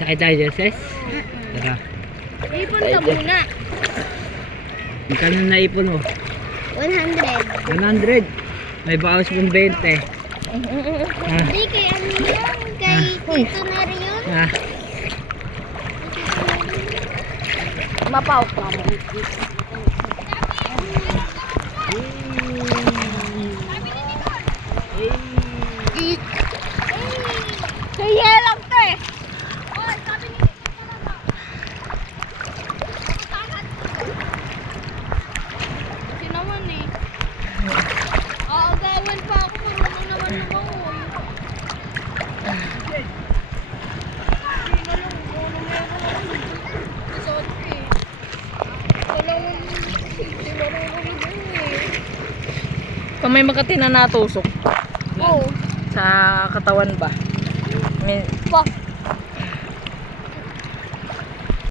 Sakay tayo dyan, sis? Tara. Ipon ka muna. Magkano na ipon mo? 100. 100. May bawas mong 20. Hindi, kay ano yun? Kay Tito Neri yun? Ha? Mapaw ka mo. Kaya lang to eh. Kasi naman eh. Aagawan pa ako. Marunong naman lumangoy. Hindi na lang. Ano meron ako. Isot eh. Dalawang hindi marunong lumangoy eh. Pag may makatina natusok Oo. sa katawan ba? May, Pa.